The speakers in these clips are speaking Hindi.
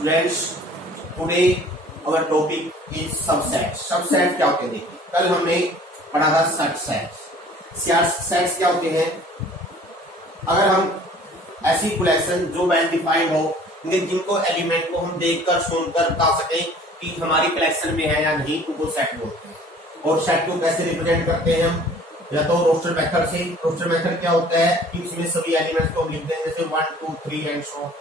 Students, today our topic is subset. Subset क्या होते हैं देखिए, कल हमने पढ़ा था सबसेट्स। सेट्स क्या होते हैं? अगर हम ऐसी कलेक्शन जो वेल डिफाइंड हो, जिनको एलिमेंट को हम देखकर सुनकर बता सकें कि हमारी कलेक्शन में है या नहीं, उनको सेट बोलते हैं। और सेट को कैसे रिप्रेजेंट करते हैं हम? या तो रोस्टर मेथड से। रोस्टर मेथड क्या होता है कि इसमें सभी एलिमेंट्स को हम लिखते हैं, जैसे 1 2 3 एंड सो।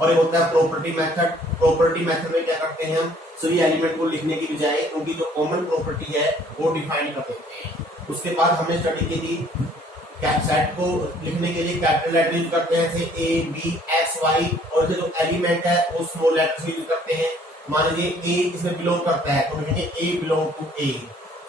और ये होता है प्रॉपर्टी मेथड। प्रॉपर्टी मेथड में क्या करते हैं हम? सभी एलिमेंट को लिखने की बजाय उनकी जो कॉमन प्रॉपर्टी है वो डिफाइन कर देते हैं। उसके बाद हमने स्टडी की थी सेट को लिखने के लिए कैपिटल लेटर यूज करते हैं, जैसे ए बी एक्स वाई, और जो एलिमेंट है वो स्मॉल लेटर यूज करते हैं। मान लीजिए ए इसमें बिलोंग करता है तो लिखेंगे A belong to A.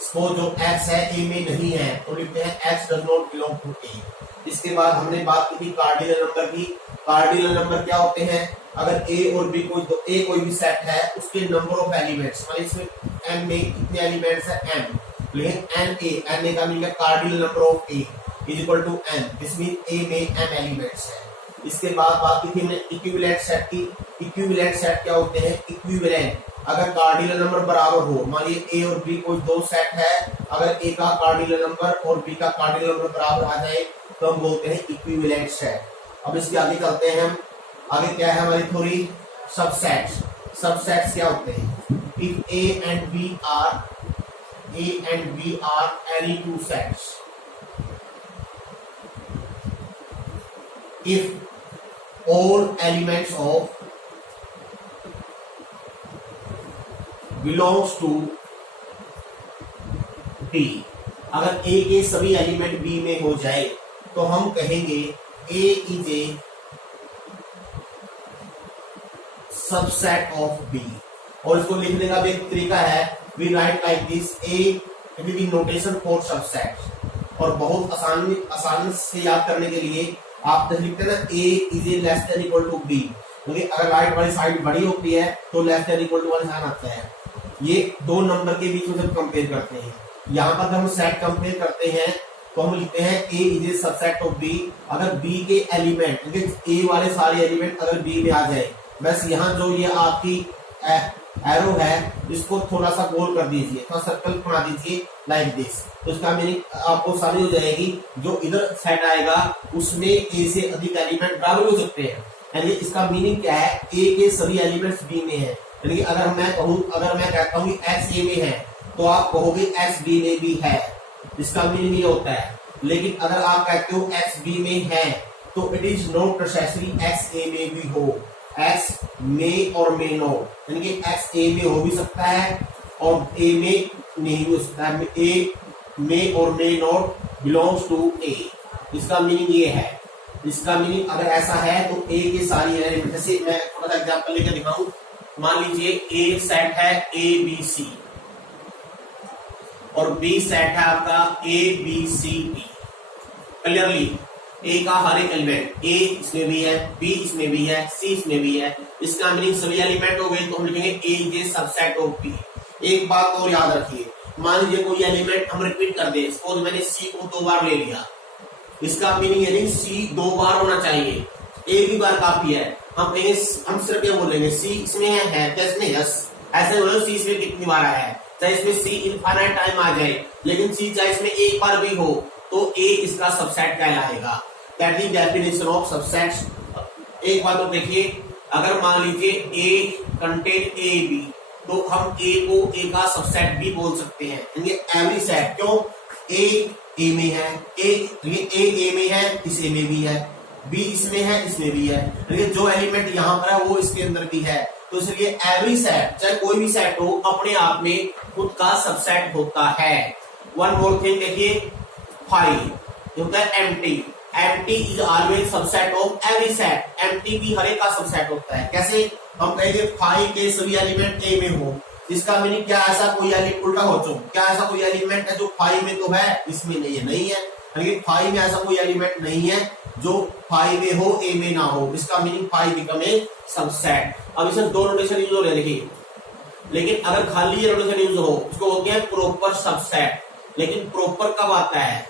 Suppose जो एक्स है ए में नहीं है तो लिखते हैं x does not belong to A. इसके बाद हमने बात की थी कार्डिनल नंबर की। कार्डिनल नंबर क्या होते हैं? अगर ए और बी कोई भी सेट है, उसके नंबर ऑफ एलिमेंट्स, मान इसमें एम में कितने एलिमेंट्स है? एम। लेकिन एन ए का मीनिंग है cardinal number of A is equal to N. This mean A में एम एलिमेंट्स है। इसके बाद बात की थी हमने इक्विवेलेंट सेट की। इक्विवेलेंट सेट क्या होते हैं? इक्विवेलेंट अगर कार्डिनल नंबर बराबर हो, मान लीजिए ए और बी कोई दो सेट है, अगर ए का कार्डिनल नंबर और बी का कार्डिनल नंबर बराबर आ जाए तो हम बोलते हैं इक्विवेलेंट सेट। अब इसके आगे चलते हैं हम। आगे क्या है हमारी थ्योरी? सबसेट्स। सबसेट्स क्या होते हैं? If A and B are any two sets, if all elements of belongs to B, अगर A के सभी एलिमेंट B में हो जाए तो हम कहेंगे A is a subset of B। और इसको लिखने का भी एक तरीका है, we write like this, A will be notation for subset। और बहुत आसानी से याद करने के लिए आप लिखते हैं ना A is a less than equal to B, क्योंकि अगर राइट वाली साइड बड़ी होती है तो लेस देन इक्वल टू वाला निशान आता है। ये दो नंबर के बीच में जब कंपेयर करते हैं, यहाँ पर हम सेट कंपेयर करते हैं तो हम लिखते हैं A is a subset of B. अगर बी के एलिमेंट, ए वाले सारे एलिमेंट अगर बी में आ जाए, बस यहाँ जो ये आपकी एरो है इसको थोड़ा सा गोल कर दीजिए, थोड़ा सर्कल बना दीजिए लाइक दिस, तो इसका मीनिंग आपको समझ हो जाएगी। जो इधर सेट आएगा उसमें ए से अधिक एलिमेंट बराबर हो सकते हैं, यानी इसका मीनिंग क्या है? ए के सभी एलिमेंट्स बी में है। यानी अगर मैं कहता हूँ एक्स ए में है तो आप कहोगे एक्स बी में भी है, इसका मीनिंग ये होता है। लेकिन अगर आप कहते हो एक्स बी में है तो it is not necessary x A में भी हो। एक्स में और मे नॉट, यानी कि एक्स ए में हो भी सकता है और ए में नहीं हो सकता है। ए में और मे नॉट बिलोंग्स टू ए, इसका मीनिंग ये है। इसका मीनिंग अगर ऐसा है तो ए के सारी एलिमेंट, जैसे मैं थोड़ा सा एग्जांपल लेकर दिखाऊं। मान लीजिए ए सेट है ए बी सी और बी सेट है आपका A B C D. Clearly A का हर एक एलिमेंट, ए इसमें भी है, बी इसमें भी है, सी इसमें भी है, इसका मीनिंग सभी एलिमेंट हो गए तो हम लिखेंगे A is a subset of B. एक बात और याद रखिए, मान लीजिए कोई एलिमेंट हम रिपीट कर दे, सपोज मैंने सी को 2 बार ले लिया, इसका मीनिंग यानी सी 2 बार होना चाहिए, एक ही बार काफी है। हम कहेंगे, हम सिर्फ क्या बोलेंगे? सी इसमें है क्या इसमें? यस। ऐसे बोलो सी इसमें कितनी बार आया है, चाहे इसमें सी इनफाइनाइट टाइम आ जाए, लेकिन सी चाहे इसमें एक बार भी हो तो ए इसका सबसेट कहलाएगा। That is definition of subsets. एक बात तो देखिए, अगर मान लीजिए ए कंटेन ए बी तो हम ए को ए का सबसेट भी बोल सकते हैं, एवरी सेट। क्यों? ए में है, ए में है, इस ए में भी है, बी इसमें है, इसमें भी है, लेकिन जो एलिमेंट यहाँ पर है वो इसके अंदर भी है। तो इसलिए एवरी सेट, चाहे कोई भी सेट हो, अपने आप में खुद का सबसेट होता है। वन मोर थिंग देखिए, 5 होता है empty. Empty is always subset of every set. Empty भी हर एक का सबसेट होता है। कैसे? हम कहेंगे 5 के सभी एलिमेंट ए में हो, इसका मीनिंग क्या ऐसा कोई एलिमेंट उल्टा हो चुका, क्या ऐसा कोई एलिमेंट है जो 5 में तो है इसमें नहीं है? नहीं है। लेकिन 5 में ऐसा कोई एलिमेंट नहीं है जो 5 में हो ए में ना हो, इसका मीनिंग 5 बिकम ए सबसेट। अब इसमें 2 नोटेशन यूज हो रहे हैं देखिए, लेकिन अगर खाली ये नोटेशन यूज हो उसको बोलते हैं प्रॉपर सबसेट। लेकिन प्रॉपर कब आता है?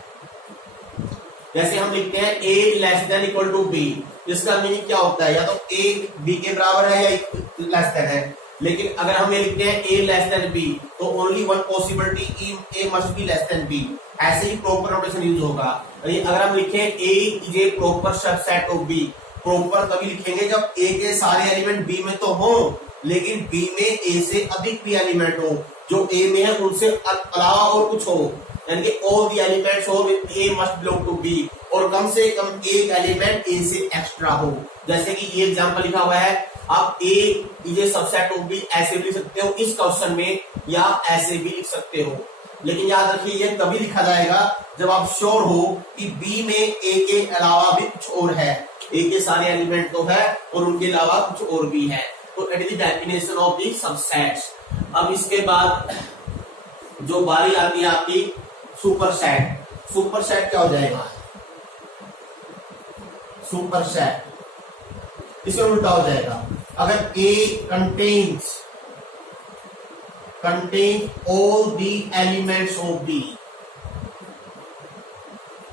जैसे हम लिखते हैं a less than equal to b, इसका मीनिंग क्या होता है, या तो a b के बराबर है या लेस देन है। लेकिन अगर हम ये लिखते हैं a लेस देन b, तो only one possibility a must be less than b, ऐसे ही प्रॉपर नोटेशन यूज होगा। अगर हम लिखें a is a proper subset of b, proper तभी लिखेंगे जब a के सारे एलिमेंट b में तो हो, लेकिन b में a से अधिक भी एलिमेंट हो, जो a में है उनसे अलावा और कुछ हो, यानी कि all the elements of a must belong to b, और कम से कम एक एलिमेंट a से एक्स्ट्रा हो। जैसे कि ये एग्जांपल लिखा हुआ है, आप a is a subset of b ऐसे भी लिख सकते हो इस क्वेश्चन में, या ऐसे भी लिख सकते हो। लेकिन याद रखिए ये तभी लिखा जाएगा जब आप श्योर हो कि b में a के अलावा भी कुछ और है, a के सारे एलिमेंट तो है और उनके अलावा कुछ और भी है। तो it is the definition of the subsets. अब इसके बाद जो बारी आती है आपकी सुपरसेट। सुपरसेट क्या हो जाएगा, सुपरसेट इसमें उल्टा हो जाएगा। अगर A contains all the elements of B,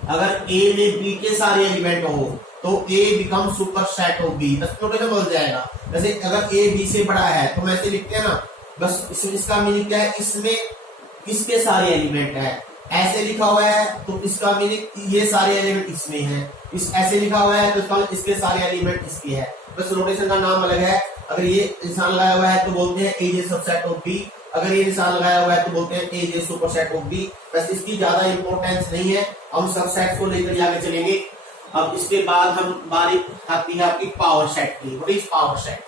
अगर A में B के सारे एलिमेंट हो तो A become superset of B, बस नोटेशन बदल जाएगा। जैसे अगर A B से बड़ा है तो हम ऐसे लिखते हैं ना, बस इसका मीनिंग क्या है, इसमें इसके सारे एलिमेंट है। ऐसे लिखा हुआ है तो इसका मीनिंग ये सारे एलिमेंट इसमें है, इस ऐसे लिखा हुआ है तो इसका इसके सारे एलिमेंट इसके है, बस नोटेशन का नाम अलग है। अगर ये निशान लगाया हुआ है तो बोलते हैं A is subset of B, अगर ये निशान लगाया हुआ है तो बोलते हैं A is superset of B। बस इसकी ज्यादा इंपॉर्टेंस नहीं है, हम सबसेट को लेकर आगे चलेंगे। अब इसके बाद हम बारी आती है आपकी पावर सेट की। What is power set?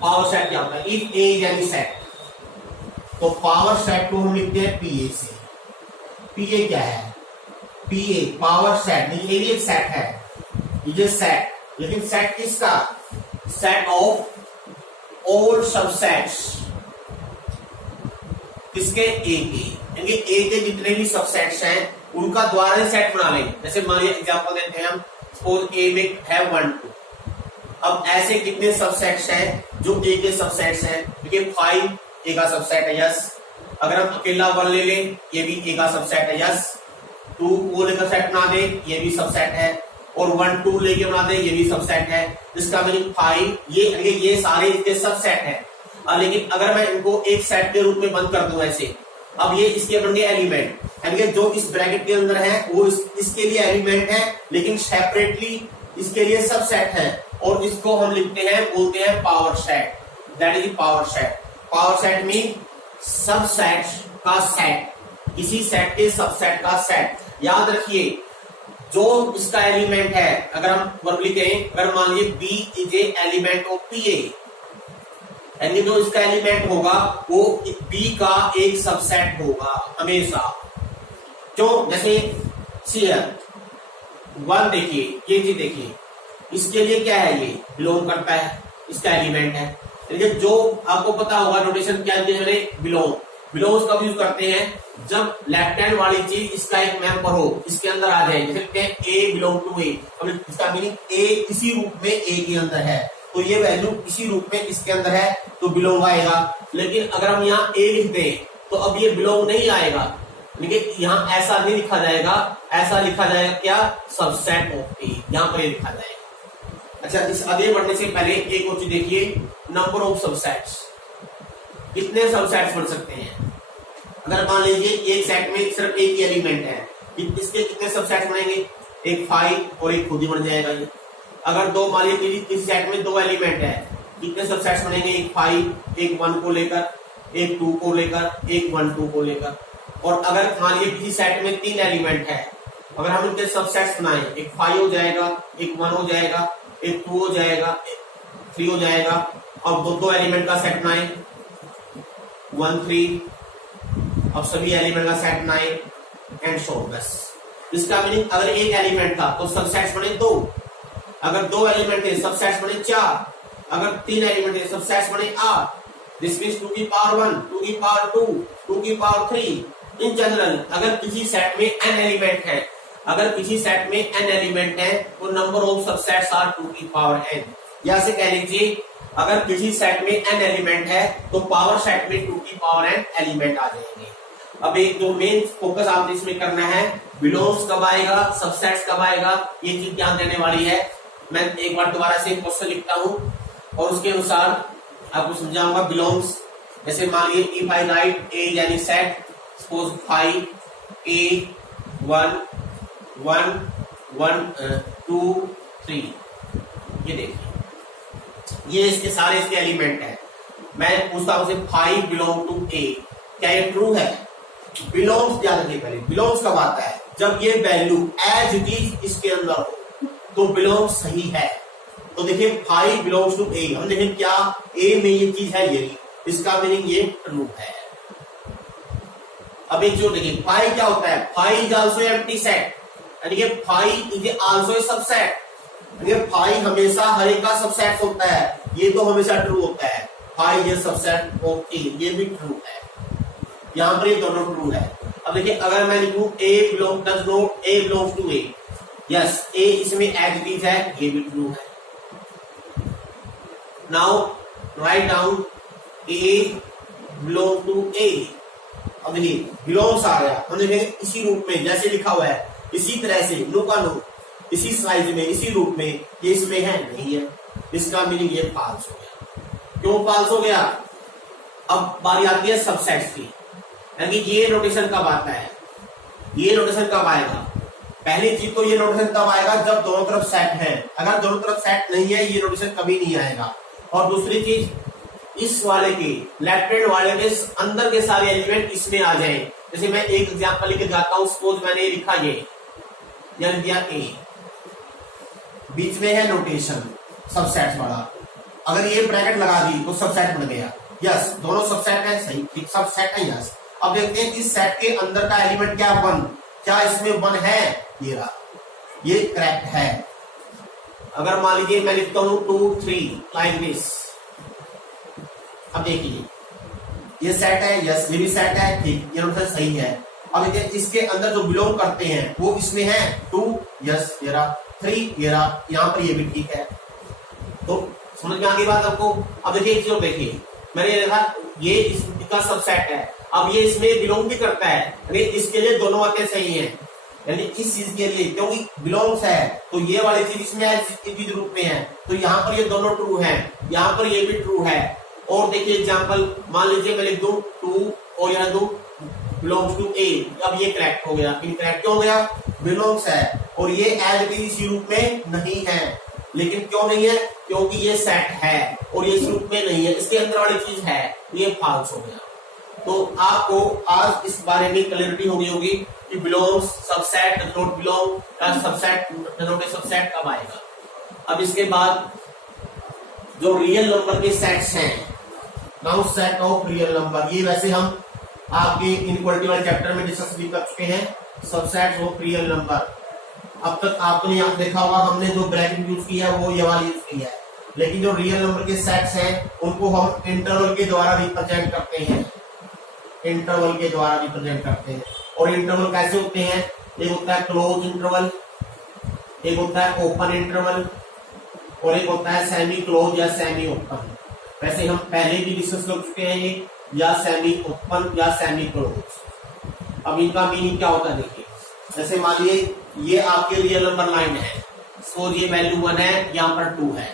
Power set क्या होता है? If A is any set, तो पावर सेट को हम लिखते हैं PA से। PA क्या है? PA पावर सेट, ये भी एक सेट है, ये सेट, लेकिन सेट किसका? सेट ऑफ ऑल सबसेट्स, किसके? A के, यानी A के जितने भी सबसेट्स हैं उनका द्वारा सेट बना लें। जैसे मान लीजिए एग्जांपल देते हैं हम, सपोज A में है 1 2, अब ऐसे कितने सबसेट्स हैं जो A के सबसेट्स हैं? देखिए 5 A का सबसेट है, यस। अगर हम अकेला 1 ले लें, ये भी A का सबसेट है, यस। 2 को लेकर सेट बना दे, ये भी सबसेट है, और 1 2 लेके बना दे, ये भी सबसेट है। इसका मीनिंग 5, ये सारे इसके सबसेट है। लेकिन अगर मैं इनको एक सेट के रूप में बंद कर दूं ऐसे, अब ये इसके बन गए एलिमेंट, यानी कि जो इस ब्रैकेट के अंदर है वो इसके लिए एलिमेंट है, लेकिन सेपरेटली इसके लिए सबसेट है, और इसको हम लिखते हैं, बोलते हैं power set. That is power set. Power set mean subset का सेट, किसी सेट के सबसेट का सेट। याद रखिए जो इसका एलिमेंट है, अगर हम वर्बली कहें, अगर मान लीजिए B is a element of PA, यानी जो इसका एलिमेंट होगा वो B का एक सबसेट होगा हमेशा। जो जैसे CR 1 देखिए, ये चीज देखिए, इसके लिए क्या है, ये बिलोंग करता है, इसका एलिमेंट है। लेकिन जो आपको पता होगा नोटेशन क्या है, बिलोंग। बिलोंग कब यूज करते हैं? जब लेफ्ट हैंड वाली चीज इसका एक मेंबर हो, इसके अंदर आ जाए। जैसे A बिलोंग टू A, अब इसका मीनिंग A इसी रूप में A के अंदर है, तो ये वैल्यू इसी रूप में इसके अंदर है तो बिलोंग आएगा। लेकिन अगर हम यहाँ A लिख दें तो अब ये बिलोंग नहीं आएगा, लेकिन यहाँ ऐसा नहीं लिखा जाएगा, ऐसा लिखा जाएगा क्या? सबसेट ऑफ A, यहाँ पर ये लिखा जाएगा। अच्छा, इस आगे बढ़ने से पहले एक और चीज देखिए, नंबर ऑफ सबसेट्स। कितने सबसेट्स बन सकते हैं? अगर मान लीजिए एक सेट में सिर्फ एक ही एलिमेंट है, इसके कितने सबसेट्स बनेंगे? एक 5 और एक खुद ही बन जाएगा ये। अगर दो मान लीजिए किसी सेट में 2 एलिमेंट है, कितने सबसेट्स बनेंगे? एक 5, एक 1 को लेकर, एक 2 को लेकर, एक 1 2 को लेकर। और अगर मान लीजिए किसी सेट में 3 एलिमेंट है, अगर हम इनके सबसेट्स बनाएं, एक 5 हो जाएगा, एक 1 हो जाएगा, एक 2 हो जाएगा, 3 हो जाएगा, और दो एलिमेंट का सेट बनाएं 1 3, अब सभी एलिमेंट का सेट बनाएं एंड सो। बस इसका मीनिंग अगर एक एलिमेंट था तो सबसेट्स बने 2, अगर 2 एलिमेंट थे सबसेट्स बने 4, अगर 3 एलिमेंट थे सबसेट्स बने 8। दिस मींस 2 की पावर 1, 2 की पावर 2, 2 की पावर 3। इन जनरल अगर किसी सेट में n एलिमेंट है, अगर किसी सेट में n एलिमेंट है तो नंबर ऑफ सबसेट्स आर 2 की पावर n। या से कह लीजिए अगर किसी सेट में n एलिमेंट है तो पावर सेट में 2 की पावर n एलिमेंट आ जाएंगे। अब एक जो मेन फोकस आपने इसमें करना है, बिलोंग्स कब आएगा, सबसेट्स कब आएगा, ये चीज ध्यान देने वाली है। मैं एक बार दोबारा से क्वेश्चन लिखता हूं और उसके अनुसार आपको समझाऊंगा। बिलोंग्स, जैसे मान लीजिए इफ आई राइट ए यानी सेट, सपोज 5 A 1 1 1 2 3, ये देखिए ये इसके सारे इसके एलिमेंट है। मैं पूछता हूं 5 बिलोंग टू ए, क्या ये ट्रू है? बिलोंग्स याद रखिए, पहले बिलोंग्स कब आता है, जब ये वैल्यू एज इट इज इसके अंदर हो तो बिलोंग्स सही है। तो देखिए 5 बिलोंग्स टू ए, हम देखें क्या ए में ये चीज है, यही इसका मीनिंग ये ट्रू है। अब एक जो देखिए 5 क्या होता है, 5 इज आल्सो एम्प्टी सेट, यानी कि 5 इज आल्सो ए सबसेट, यानी 5 हमेशा हर एक का सबसेट होता है, ये तो हमेशा ट्रू होता है। 5 ये सबसेट ऑफ ए, ये भी ट्रू है, यहां पर ये दोनों ट्रू है। अब देखिए अगर मैं लिखूं A belong does not A belongs to A, yes A इसमें एज इट इज है, ये भी ट्रू है। Now write down A belong to A, अब देखिए बिलोंग्स आ गया, हम देखेंगे इसी रूप में जैसे लिखा हुआ है, इसी तरह से नो का नो, इसी साइज में इसी रूप में, ये इसमें है नहीं है, इसका मीनिंग ये फाल्स हो गया। क्यों फाल्स हो गया? अब बारी आती है सबसेट्स की, यानी ये नोटेशन कब आता है, ये नोटेशन कब आएगा? पहली चीज तो ये नोटेशन तब आएगा जब दोनों तरफ सेट है, अगर दोनों तरफ सेट नहीं है ये नोटेशन कभी नहीं आएगा। और दूसरी चीज, इस वाले के लेफ्ट हैंड वाले के अंदर के सारे एलिमेंट इसमें आ जाए। जैसे मैं एक एग्जांपल लेके जाता हूं, सपोज मैंने लिखा ये दिया ए, बीच में है नोटेशन सबसेट वाला, अगर ये ब्रैकेट लगा दी तो सबसेट बन गया, यस दोनों सबसेट है, सही सबसेट है, यस। अब देखते हैं इस सेट के अंदर का एलिमेंट क्या 1, क्या इसमें 1 है, ये रहा, ये करेक्ट है। अगर मान लीजिए मैं लिखता हूं 2 3 लाइक दिस, अब देखिए ये सेट है, यस ये भी सेट है, ठीक, ये नोटेशन सही है। अब देखिए इसके अंदर जो बिलोंग करते हैं वो इसमें है 2, यस ये रहा, 3 ये रहा, यहाँ पर ये भी ठीक है। तो समझ में आ गई बात आपको? अब देखिए चलो देखिए मैंने ये लिखा ये इसका सबसेट है, अब ये इसमें बिलोंग भी करता है, यानी इसके लिए दोनों बातें सही हैं, यानी इस चीज के लिए क्योंकि बिलोंग्स है तो ये वाली चीज इसमें इस रूप में है, तो यहाँ पर ये दोनों ट्रू है, यहाँ पर ये भी ट्रू है। और देखिए एग्जांपल मान लीजिए मैं लिख दूं 2 और यहाँ दो बिलोंग्स टू ए, अब ये करेक्ट हो गया, इनकरेक्ट क्यों हो गया? बिलोंग्स है और ये एज इट इज इसी रूप में नहीं है, लेकिन क्यों नहीं है? क्योंकि ये सेट है और ये इस रूप में नहीं है, इसके अंदर वाली चीज है, ये फाल्स हो गया। तो आपको आज इस बारे में क्लैरिटी हो गई होगी कि belongs, subset, does not belong, subset, does not subset कब आएगा। अब इसके बाद जो रियल नंबर के सेट्स हैं, now set of real number, ये वैसे हम आपके इनइक्वालिटी वाले चैप्टर में डिस्कस भी कर चुके हैं, सबसेट्स ऑफ रियल नंबर। अब तक आपने यहाँ देखा होगा हमने जो ब्रैकेट यूज किया है वो ये वाली यूज की है, लेकिन जो रियल नंबर के सेट्स हैं उनको हम इंटरवल के द्वारा रिप्रेजेंट करते हैं, इंटरवल के द्वारा रिप्रेजेंट करते हैं। और इंटरवल कैसे होते हैं? एक होता है क्लोज इंटरवल, एक होता है ओपन इंटरवल और एक होता है सेमी क्लोज या सेमी ओपन। वैसे हम पहले भी डिस्कस कर चुके हैं ये, या सेमी ओपन या सेमी क्लोज। अब इनका मीनिंग क्या होता है देखिए, जैसे मान लीजिए ये आपके रियल नंबर लाइन है, सपोज ये वैल्यू 1 है, यहाँ पर 2 है।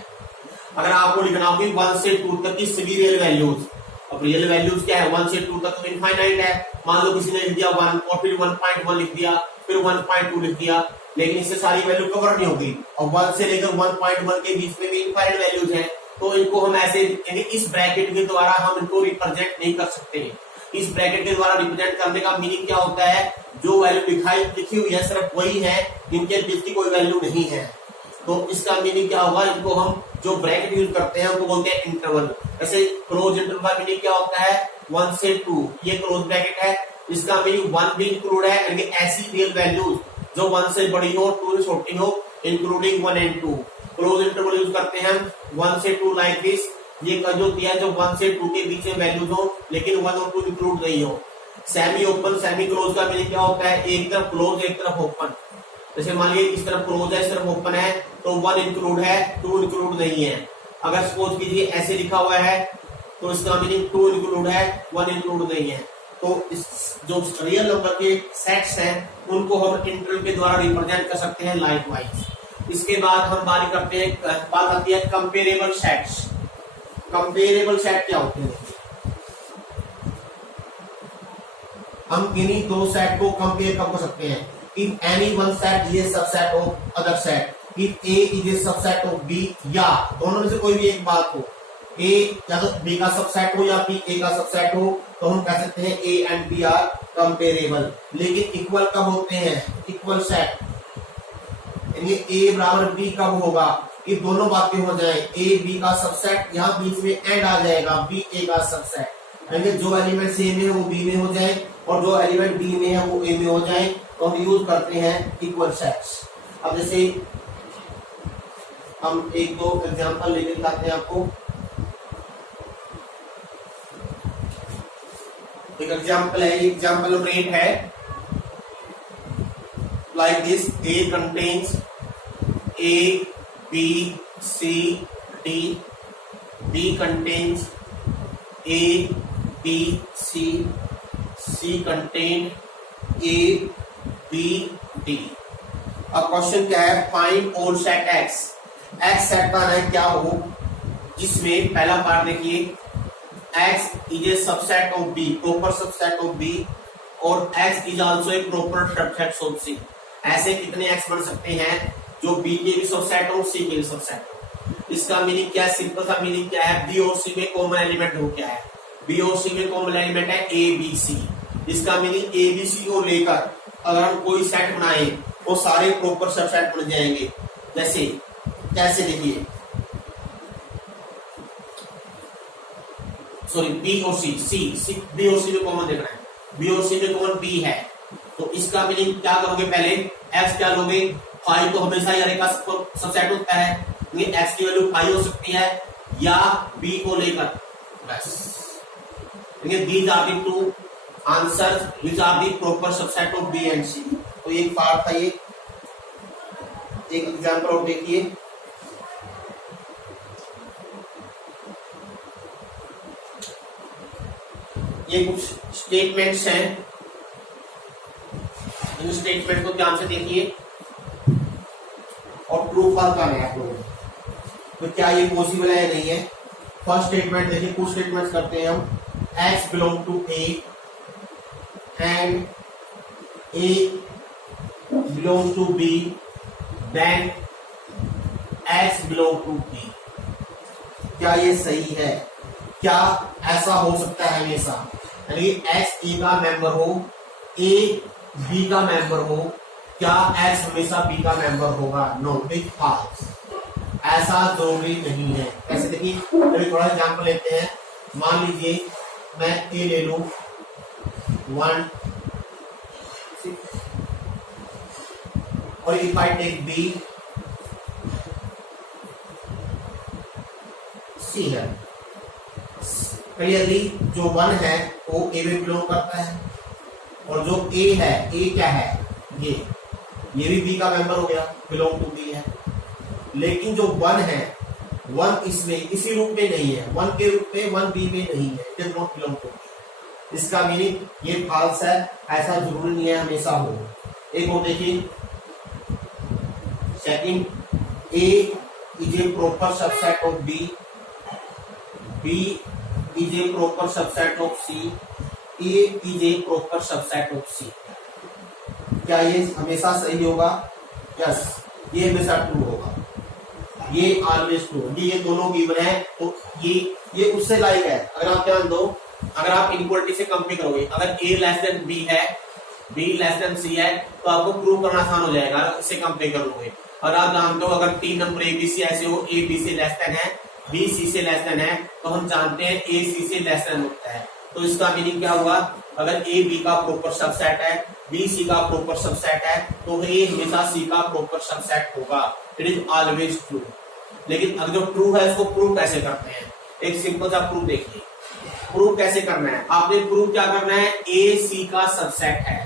अगर आपको लिखना होगी 1 से 2 तक की सभी रियल वैल्यूज, अब रियल वैल्यूज क्या है? 1 से 2 तक तो इनफाइनाइट है। मान लो किसी ने लिख दिया 1 और फिर 1.1 लिख दिया, फिर 1.2 लिख दिया, लेकिन इससे सारी वैल्यू कवर नहीं होगी। और 1 से लेकर 1.1 के बीच में भी इनफाइनाइट वैल्यूज हैं, तो इनको हम ऐसे लिखेंगे, इस ब्रैकेट के द्वारा हम इनको रिप्रेजेंट नहीं कर सकते। इस ब्रैकेट के द्वारा रिप्रेजेंट करने का मीनिंग क्या होता है? जो वैल्यू लिखी हुई है सिर्फ वही है, इनके बीच की कोई वैल्यू नहीं है। तो इसका मीनिंग क्या होगा? इनको हम जो ब्रैकेट यूज करते हैं उनको बोलते हैं इंटरवल। वैसे क्लोज इंटरवल का मीनिंग क्या होता है? 1 से 2, ये क्लोज ब्रैकेट है, इसका मीनिंग 1 भी इंक्लूड है, यानी ऐसी रियल वैल्यूज जो 1 से बड़ी हो, 2 से छोटी हो, including 1 and 2। Close interval use करते हैं 1 से 2 लाइक दिस, ये जो दिया जो 1 से 2 के बीच में वैल्यूज हो लेकिन 1 और 2 इंक्लूड नहीं हो। सेमी ओपन सेमी क्लोज का मीनिंग क्या होता है? एक तरफ क्लोज एक तरफ ओपन। जैसे मान लीजिए इस तरफ क्लोज है इस तरफ ओपन है, तो 1 इंक्लूड है 2 इंक्लूड नहीं है। अगर सपोज कीजिए ऐसे लिखा हुआ है तो इसका मीनिंग 2 इंक्लूड है 1 इंक्लूड नहीं है। तो इस जो रियल नंबर के सेट्स हैं उनको हम इंटरवल के द्वारा रिप्रेजेंट कर सकते हैं लाइक वाइज। इसके बाद हम बात करते हैं, बात आती है कंपेरेबल सेट्स। कंपेरेबल सेट क्या होते हैं? हम किन्हीं दो सेट को कंपेयर कर सकते हैं। If any one set is a subset of other set, if A is a subset of B, या दोनों में से कोई भी एक बात हो, ए या तो बी का सबसेट हो या बी ए का सबसेट हो, तो हम कह सकते हैं A and B are comparable. लेकिन इक्वल कब होते हैं? इक्वल सेट यानी ए बराबर बी कब होगा? ये दोनों बातें हो जाए, ए बी का सबसेट, यहाँ बीच में एंड आ जाएगा, बी ए का सबसेट, यानी जो एलिमेंट ए में है वो बी में हो जाए और जो एलिमेंट बी में है वो ए में हो जाए, तो हम यूज करते हैं इक्वल सेट्स। अब जैसे हम एक दो एग्जांपल लेके दिखाते हैं आपको। एक एग्जांपल है, एग्जांपल नंबर 8 है like this, A contains A B C D, B contains A B C, C contain A B D. अब क्वेश्चन क्या है? फाइंड और सेट एक्स। एक्स सेट का है क्या हो जिसमें पहला पार्ट देखिए, x is a subset of B, proper subset of B, और x is also a proper subset of C. ऐसे कितने एक्स बन सकते हैं जो बी के भी सबसेट हो, सी के भी सबसेट हो। इसका मीनिंग क्या है? सिंपल सा मीनिंग क्या है? बी और सी में कॉमन एलिमेंट हो क्या है? बी और सी में कॉमन एलिमेंट है ए बी सी। इसका मीनिंग ए बी सी को लेकर अगर हम कोई सेट बनाए वो सारे प्रॉपर सबसेट बन जाएंगे। जैसे कैसे? देखिए, सॉरी बी और सी बी और सी में कॉमन देखना है, बी और सी में कॉमन बी है, तो इसका मीनिंग क्या करोगे? पहले एक्स क्या लोगे? 5 तो हमेशा ही का सबसेट होता है, एक्स की वैल्यू 5 हो सकती है या बी को लेकर, बस। These are the two answers which are the proper subset of B and C. तो ये पार्ट था, ये एक एग्जांपल और देखिए। ये कुछ स्टेटमेंट्स हैं, इन स्टेटमेंट को ध्यान से देखिए और ट्रू फॉल्स का है आप लोगों को, तो क्या ये पॉसिबल है या नहीं है। फर्स्ट स्टेटमेंट देखिए, कुछ स्टेटमेंट्स करते हैं हम। X belong to A and A belong to B, then X belong to B. क्या ये सही है? क्या ऐसा हो सकता है हमेशा? यानी एक्स ए का मेंबर हो, ए बी का मेंबर हो, क्या एक्स हमेशा बी का मेंबर होगा? नो, बिग फॉल्स, ऐसा जरूरी नहीं है। कैसे? देखिए, अभी थोड़ा एग्जांपल लेते हैं। मान लीजिए मैं ए ले लू 1 6 और इफ आई टेक बी, सी है, क्लियरली जो 1 है वो ए में बिलोंग करता है और जो ए है, ए क्या है? ये भी बी का मेंबर हो गया, बिलोंग टू बी है। लेकिन जो 1 है, 1 इसमें इसी रूप में नहीं है, 1 के रूप में 1 बी में नहीं है, it is not belong to B. इसका मीनिंग ये फॉल्स है, ऐसा जरूरी नहीं है हमेशा हो। एक और देखिए, second, A is a proper subset of B, B is a proper subset of C, A is a proper subset of C. क्या ये हमेशा सही होगा? यस, ये हमेशा ट्रू होगा, ये ऑलवेज ट्रू। ये दोनों गिवन है, तो ये उससे लाइक है। अगर आप ध्यान दो, अगर आप इनक्वालिटी से कंपेयर करोगे, अगर ए लेस देन बी है, बी लेस देन सी है, तो आपको प्रूव करना आसान हो जाएगा इससे कंपेयर करोगे। और आप जानते हो अगर 3 नंबर ए बी सी ऐसे हो, ए बी से लेस देन है, बी सी से लेस देन है, तो हम जानते हैं ए सी से लेस देन होता है। तो इसका मीनिंग क्या हुआ? अगर ए बी का प्रॉपर सबसेट है, बी सी का प्रॉपर सबसेट है, तो ए हमेशा सी का प्रॉपर सबसेट होगा। It is always true. लेकिन अगर जो ट्रू है उसको प्रूव कैसे करते हैं? एक सिंपल सा प्रूफ देखिए। प्रूव कैसे करना है? आपने प्रूव क्या करना है? ए सी का सबसेट है,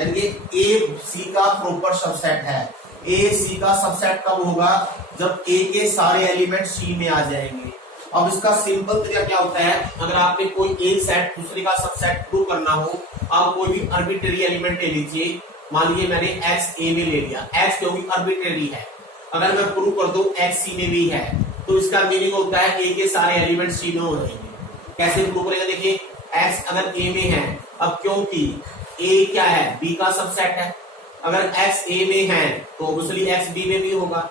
यानी ए सी का प्रॉपर सबसेट है। ए सी का सबसेट कब होगा? जब ए के सारे एलिमेंट सी में आ जाएंगे। अब इसका सिंपल तरीका क्या होता है, अगर आपने कोई एक सेट दूसरे का सबसेट प्रूव करना हो, आप कोई भी आर्बिट्रेरी एलिमेंट ले लीजिए। मान लीजिए मैंने एक्स ए में ले लिया, एक्स क्योंकि आर्बिट्रेरी है, अगर मैं प्रूव कर दूं एक्स सी में भी है, तो इसका मीनिंग होता है ए के सारे एलिमेंट सी में हो जाएंगे। कैसे प्रूव करेगा, देखिए एक्स अगर ए में है, अब क्योंकि ए क्या है, बी का सबसेट है, अगर एक्स ए में है तो ऑब्वियसली एक्स बी में भी होगा,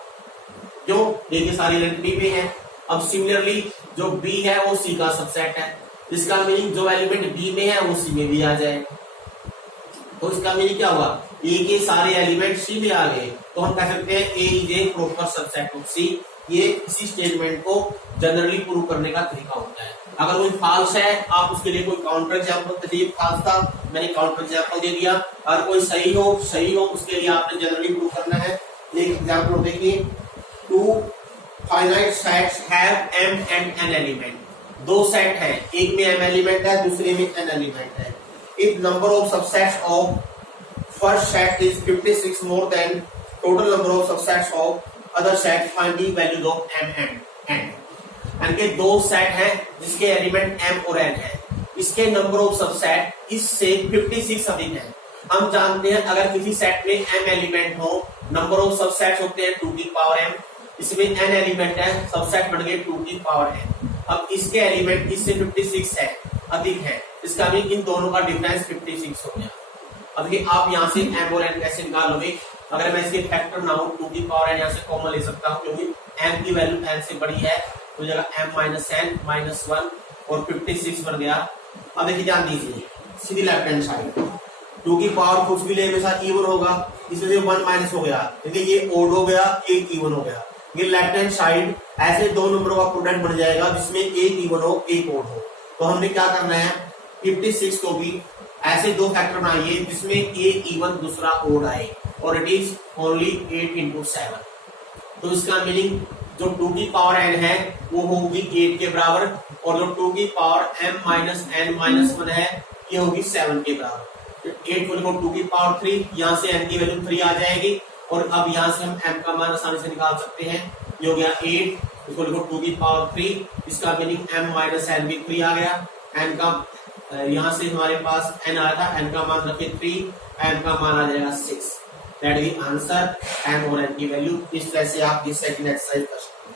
जो ए के सारे एलिमेंट बी में है। अब सिमिलरली जो बी है वो सी का सबसेट है, इसका मीनिंग जो एलिमेंट बी में है वो सी में भी आ जाए। तो इसका मीनिंग क्या हुआ, ए के सारे एलिमेंट सी में आ गए, तो हम कह सकते हैं A is a proper subset of C. ये इसी स्टेटमेंट को जनरली प्रूव करने का तरीका होता है। अगर कोई फॉल्स है, आप उसके लिए कोई काउंटर एग्जांपल दीजिए, फॉल्स था मैंने काउंटर एग्जांपल दे दिया। अगर कोई सही हो उसके लिए आपने जनरली प्रूव करना है। एक एग्जांपल देखिए, two finite sets have m and n element, दो सेट है, एक में m एलिमेंट है, दूसरे में n एलिमेंट है। If number of subsets of first set is 56 more than total number of subsets of other set, find the values of m and n। यानी कि दो सेट है जिसके एलिमेंट m और n है, इसके नंबर ऑफ सबसेट इससे 56 अधिक है। हम जानते हैं अगर किसी सेट में m एलिमेंट हो, नंबर ऑफ सबसेट्स होते हैं 2 की पावर m, इसमें n एलिमेंट है, सबसेट बढ़ गए 2 की पावर n। अब इसके एलिमेंट इससे 56 है, अधिक है, इसका भी इन दोनों का डिफरेंस 56 हो गया। अब देखिए आप यहाँ से m और n कैसे निकालोगे, अगर मैं इसके फैक्टर ना हो 2 की पावर n यहाँ से कॉमन ले सकता हूँ, क्योंकि m की वैल्यू n से बड़ी है, तो जगह m माइनस n माइनस 1 और 56 बन गया। अब देखिए ध्यान दीजिए, सीधी लेफ्ट हैंड साइड 2 की पावर कुछ भी ले हमेशा इवन होगा, इसमें से 1 माइनस हो गया, देखिए ये ओड हो गया, एक इवन हो गया। ये लेफ्ट हैंड साइड ऐसे दो नंबरों का प्रोडक्ट बन जाएगा जिसमें एक इवन हो एक ओड हो। तो हमने क्या करना है, 56 को भी ऐसे दो फैक्टर बनाइए जिसमें एक इवन दूसरा ओड आए, और इट इज ओनली 8 into 7। तो इसका मीनिंग जो 2 की पावर n है वो होगी 8 के बराबर, और जो 2 की power m minus n minus 1 है ये होगी 7 के बराबर। 8 को लिखो 2 की पावर 3, यहाँ से n की वैल्यू 3 आ जाएगी, और अब यहाँ से हम m का मान आसानी से निकाल सकते हैं। ये हो गया 8, इसको लिखो 2 की पावर 3, इसका मीनिंग m माइनस n भी 3 आ गया। n का यहाँ से हमारे पास n आया था, n का मान रखे 3, m का मान आ जाएगा 6। दैट इज आंसर, m और n की वैल्यू। इस तरह से आप इस सेकंड एक्सरसाइज कर सकते हैं।